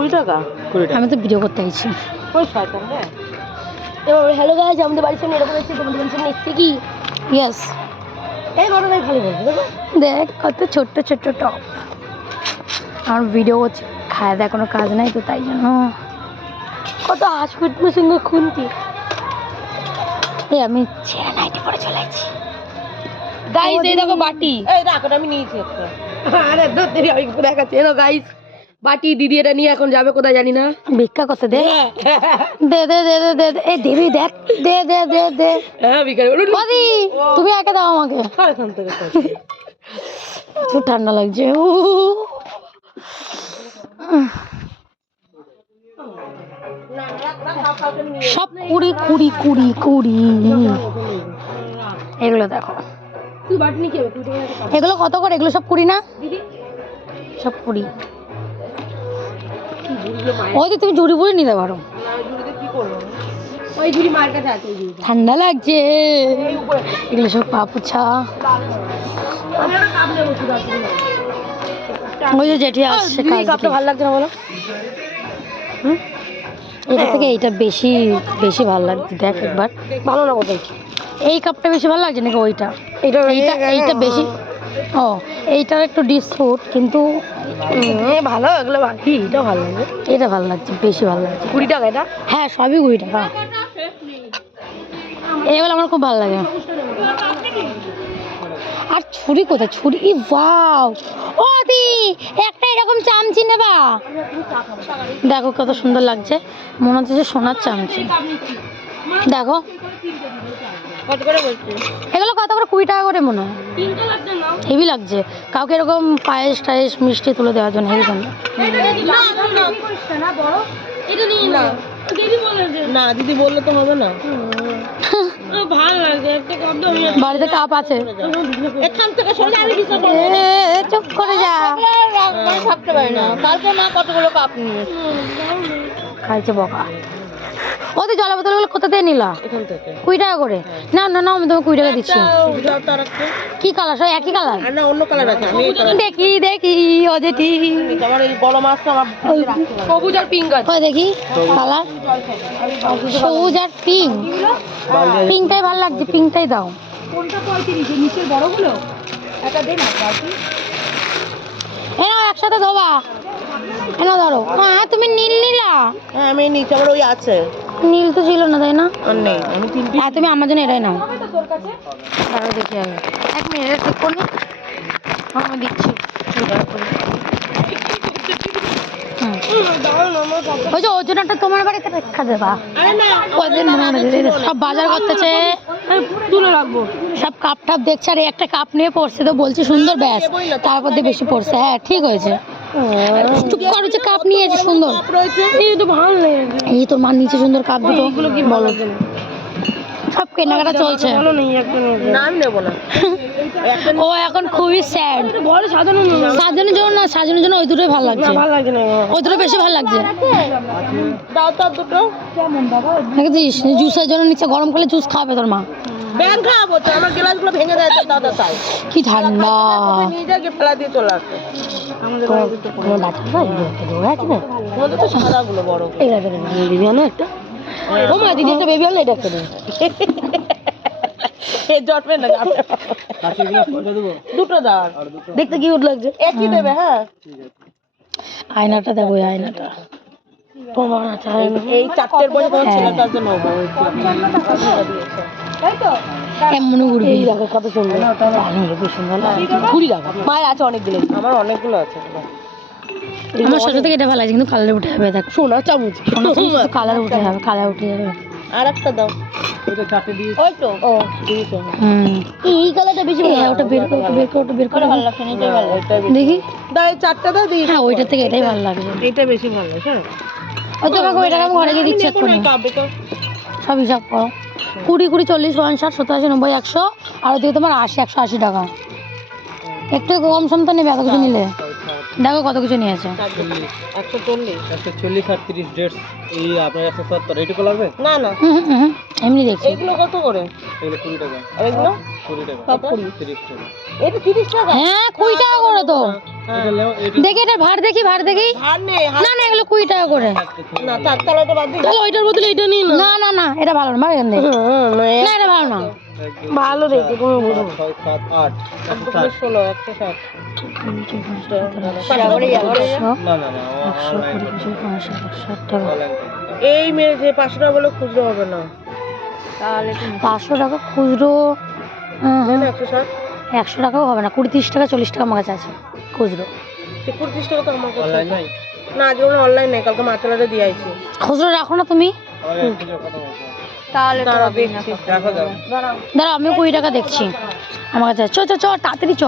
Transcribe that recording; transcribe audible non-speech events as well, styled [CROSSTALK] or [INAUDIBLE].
কুড়ি টাকা? আমি তো ভিডিও করতে চাইছি ওই শয়তান রে। এবার হ্যালো গাইজ আমাদের বাড়ির সামনে এরকম এসেছে তোমাদের বাড়ির সামনে এসছে কি? ইয়েস এই খালি বলব দেখ। কত ছোট্ট ছোট্ট টপ। আমার ভিডিও করছে খায় দেয় কোনো কাজ নাই তো তাই জন্য। কত হাসপিটালের সঙ্গে খুনতি। এই আমি ছেঁড়া নাইটি পরে চলে আসছি গাইজ এই দেখো বাটি। এই দেখো আমি নিয়েছি একটা। আরে ধর দেরি আমি দেখাচ্ছি। এনো গাইজ বাটি দিদি এটা নিয়ে এখন যাবে কোথায় জানি না। ভিক্ষা করতে দে। দে দে দে দে দে এই দেবি দেখ। দে দে দে দে। হ্যাঁ বলুন বদি তুমি একে দাও আমাকে। খুব ঠান্ডা লাগছে। ও সব কুড়ি কুড়ি কুড়ি কুড়ি। এগুলো দেখো। এগুলো কত করে? এগুলো সব কুড়ি না? সব কুড়ি। ওই তুমি ঝুড়ি বুড়ি নিতে পারো। ঠান্ডা লাগছে। এগুলো সব পাপুছা। ওই যে জেঠি আসছে কাপটা ভালো লাগছে না বলো? এটা থেকে এইটা বেশি বেশি ভালো লাগছে। দেখ একবার। ভালো না কোথায়? এই কাপটা বেশি ভালো লাগছে নাকি ওইটা? এইটা এইটা বেশি ও এইটার একটু ডিসপুট কিন্তু ভালো এগুলো বাকি এটা ভালো লাগে। এটা ভালো লাগছে বেশি ভালো লাগছে। কুড়ি টাকা এটা? হ্যাঁ সবই কুড়ি টাকা। এগুলো আমার খুব ভালো লাগে। আর ছুরি কোথায়? ছুরি ই ওয়াও! ও দি একটা এরকম চামচি নেবা। দেখো কত সুন্দর লাগছে। মনে হচ্ছে যে সোনার চামচি। দেখো। কত করে বলছি এগুলো কত করে কুড়ি টাকা করে মনে হয় হেভি লাগছে কাউকে এরকম পায়েস টায়েস মিষ্টি তুলে দেওয়ার জন্য হেভি না না দিদি বললে তো হবে না বাড়িতে কাপ আছে এখান থেকে সরে আমি চুপ করে যা থাকতে পারি না কালকে মা কতগুলো কাপ নিয়ে খাইছে বকা ওদের জল বোতলগুলো কোথা থেকে নিলা? এখান থেকে। কুড়ি টাকা করে? না না না আমি তোমাকে কুড়ি টাকা দিচ্ছি। কি কালার সব একই কালার না অন্য কালার আছে আমি দেখি দেখি ও যেটি। আমার এই বড় মাছটা আমার সবুজ আর পিঙ্ক আছে। ওই দেখি কালার সবুজ আর পিঙ্ক পিঙ্কটাই ভালো লাগছে পিঙ্কটাই দাও। কোনটা পঁয়ত্রিশ? নিচের বড়গুলো? একটা দে না এ একসাথে ধোবা। এনা ধরো। হ্যাঁ তুমি নীল নিলা? হ্যাঁ আমি নিচে আমার ওই আছে। নীল তো ছিল না তাই না? আর নেই আমি তিনটে হ্যাঁ তুমি আমার জন্য এটাই নাও। দাঁড়াও দেখি আগে। এক মিনিট ঠিক করুন আমি দিচ্ছি। ওই যে ওজনটা তোমার বাড়িতে রেখা দেবা। কদিন দিয়ে দে। সব বাজার করতেছে। তুলে রাখব। সব কাপ টাপ দেখছে আর একটা কাপ নিয়ে পড়ছে তো বলছে সুন্দর ব্যাস। তারপর দিয়ে বেশি পড়ছে। হ্যাঁ ঠিক হয়েছে। চুপ করো যে কাপ নিয়েছে সুন্দর। এই তো ভালো লাগে এই তোর নিচে সুন্দর কাপ দুটো। এগুলো কি ভালো সব কেনাকাটা চলছে। ভালো নেই একটা নেই না আমি নেব না। ও এখন খুবই স্যাড। বড় সাজানো সাজানোর জন্য না সাজানোর জন্য ওই দুটোই ভালো লাগছে। ভালো লাগছে না। ওই দুটো বেশি ভালো লাগছে। দাও তার দুটো। দেখেছিস? জুসের জন্য নিচে গরম করলে জুস খাবে তোর মা। ব্যাং খাওয়াবো তো আমার গ্লাসগুলো ভেঙে দেয় দাদা তাই। কি ঠান্ডা নিয়ে যা ফেলা দিয়ে চলে আসে তোমার তোমার বাচ্চাটা দৌড়ে আছে না? তোমাদের তো সাদাগুলো বড় এই দেখো বেবি আনো একটা। ও মা দিদি একটা বেবি আনো এটা একটা জটবে [LAUGHS] না দুটো দাও। দেখতে কিউট লাগছে। একই দেবে হ্যাঁ। আয়নাটা দেখো ওই আয়নাটা। তোমার এই চারটের বয়সে তোমার হ্যাঁ। ছেলের কাছে এমন ঘুরবি? এই দেখো কত সুন্দর। জানি হেবি সুন্দর। কুড়ি টাকা মায়ের আছে অনেকগুলো। আমার অনেকগুলো আছে আমার ছোট থেকে এটা ভালো লাগছে কিন্তু কালার উঠে যাবে দেখ। সোনা চামচ। কালার উঠে যাবে কালার উঠে যাবে। আর একটা দাও ওই তো। ও হুম। এই কালারটা বেশি হ্যাঁ ওটা বের করে বের করে ওটা বের করে। ভালো লাগছে না এটাই ভালো লাগছে। দেখি। দাও এই চারটা দাও দিই হ্যাঁ ওইটার থেকে এটাই ভালো লাগছে। এটা বেশি ভালো লাগছে ওই তোমাকে ওইটা আমি ঘরে গিয়ে দিচ্ছি এক্ষুনি। কাবে তো। সব হিসাব করো। কুড়ি কুড়ি, চল্লিশ, পঞ্চাশ সত্তর, আশি, নব্বই, একশো, আর ওদিকে তোমার আশি, একশো, আশি টাকা। একটু কম সম তো নেবে, এত কিছু নিলে। দেখো কত কিছু নিয়েছে। একশো চল্লিশ একশো চল্লিশ আর তিরিশ ডেটস এই আপনার একশো সত্তর এইটুকু লাগবে? না না। হুম হুম, হুম এমনি দেখছি। এগুলো কত করে? এগুলো কুড়ি টাকা। আর এগুলো? কুড়ি টাকা। সব কুড়ি। তিরিশ টাকা। এটা তিরিশ টাকা? হ্যাঁ কুড়ি টাকা করে তো। এটা দেখি এটা ভাড় দেখি ভাড় দেখি। আর নেই হাত- না না এগুলো কুড়ি টাকা করে। না তার তলাটা বাদ দিই তাহলে ওইটার বদলে এটা নিন। না না না এটা ভালো না ভালো না এটা ভালো না। ভালো রেখে তুমি বুঝো ছয় সাত আট একশো ষাট। ষোলো একশো কুড়ি এই মেয়ে যে পাঁচশো টাকা বলে খুচরো হবে না। তাহলে পাঁচশো টাকা খুচরো হুম, হুম, একশো ষাট? একশো টাকাও হবে না কুড়ি তিরিশ টাকা চল্লিশ টাকা আমার কাছে আছে খুচরো। সে পঁচিশ টাকা তো আমার কাছে অনলাইন নাই? না আজকে অনলাইন নেই কালকে মাছলাটা দিয়ে আইছি। খুচরো রাখো না তুমি। তাহলে দাঁড়াও আমি কুড়ি টাকা দেখছি। আমার কাছে চ চ চ তাড়াতাড়ি চ।